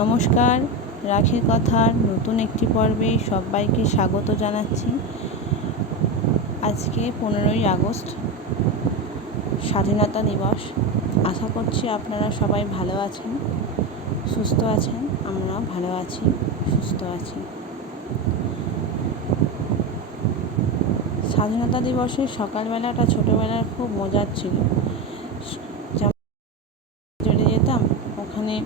নমস্কার রাখির কথার নতুন একটি পর্বে সবাইকে স্বাগত জানাচ্ছি। আজকে পনেরোই আগস্ট, স্বাধীনতা দিবস। আশা করছি আপনারা সবাই ভালো আছেন, সুস্থ আছেন আমরা ভালো আছি, সুস্থ আছি। স্বাধীনতা দিবসের সকালবেলাটা, ছোটোবেলার খুব মজার ছিল চলে যেতাম ওখানে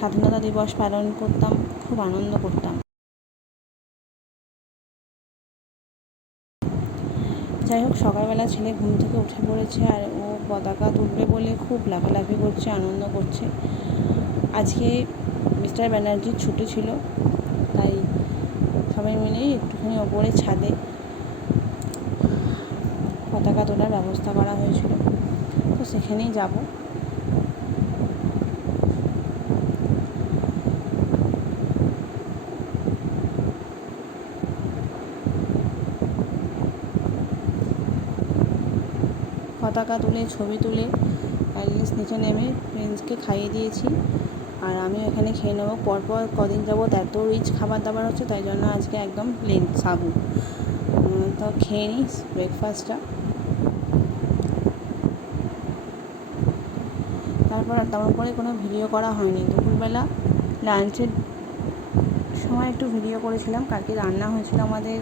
স্বাধীনতা দিবস পালন করতাম, খুব আনন্দ করতাম। যাই হোক, সকালবেলা ছেলে ঘুম থেকে উঠে পড়েছে আর ও পতাকা তুলবে বলে খুব লাফালাফি করছে, আনন্দ করছে। আজকে মিস্টার ব্যানার্জির ছুটি ছিল, তাই সবাই মিলেই একটুখানি ওপরে ছাদে পতাকা তোলার ব্যবস্থা করা হয়েছিল। তো সেখানেই যাব। পতাকা তুলে, ছবি তুলে অ্যাটলিস্ট নিচে নেমে প্রিন্সকে খাইয়ে দিয়েছি। আর আমি এখানে খেয়ে নেব। পরপর কদিন যাবৎ এত রিচ খাবার দাবার হচ্ছে, তাই জন্য আজকে একদম প্লেন সাবু। তো খেয়ে নিই ব্রেকফাস্টটা তারপর তেমন করে কোনো ভিডিও করা হয়নি। দুপুরবেলা লাঞ্চের সময় একটু ভিডিও করেছিলাম। কালকে রান্না হয়েছিল আমাদের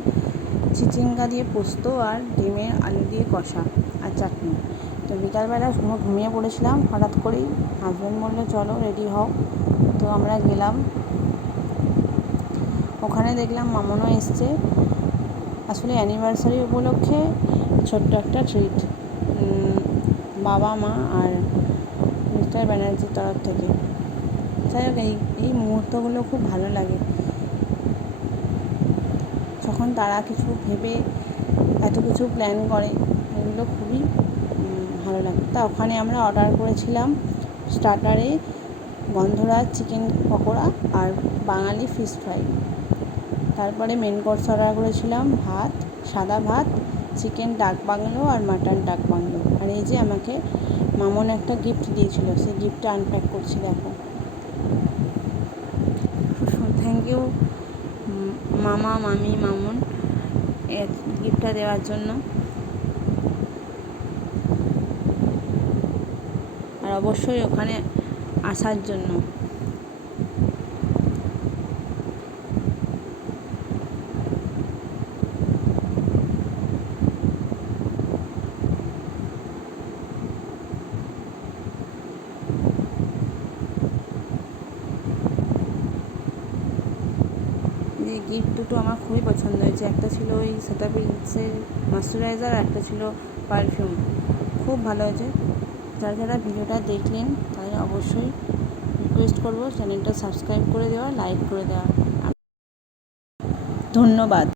চিচিঙ্গা দিয়ে পোস্ত আর ডিমের আলু দিয়ে কষা আর চাটনি। তো বিকালবেলা ঘুমিয়ে পড়েছিলাম, হঠাৎ করেই হাজব্যান্ড বলল, চলো রেডি হও। তো আমরা গেলাম। ওখানে দেখলাম মামনও এসছে। আসলে অ্যানিভার্সারি উপলক্ষে ছোট্ট একটা ট্রিট বাবা, মা আর মিস্টার ব্যানার্জির তরফ থেকে। যাই হোক, এই এই মুহূর্তগুলো খুব ভালো লাগে। যখন তারা কিছু ভেবে এত কিছু প্ল্যান করে, এগুলো খুবই ভালো লাগে। তা ওখানে আমরা অর্ডার করেছিলাম স্টার্টারে গন্ধরাজ চিকেন পকোড়া আর বাঙালি ফিশ ফ্রাই তারপরে মেন কোর্স অর্ডার করেছিলাম ভাত, সাদা ভাত চিকেন ডাক বাংলো আর মাটন ডাক বাংলো আর এই যে আমাকে মামন একটা গিফট দিয়েছিল, সেই গিফটটা আনপ্যাক করছি দেখো। থ্যাংক ইউ মামা মামি মামুন গিফটটা দেওয়ার জন্য। আর অবশ্যই ওখানে আসার জন্য। এই গিফট দুটো আমার খুবই পছন্দ হয়েছে। একটা ছিল ওই সেটাপিক্সের ময়শ্চারাইজার আর একটা ছিল পারফিউম খুব ভালো হয়েছে। যারা যারা ভিডিওটা দেখলেন, তাই অবশ্যই রিকোয়েস্ট করব চ্যানেলটা সাবস্ক্রাইব করে দেওয়া লাইক করে দেওয়া। ধন্যবাদ।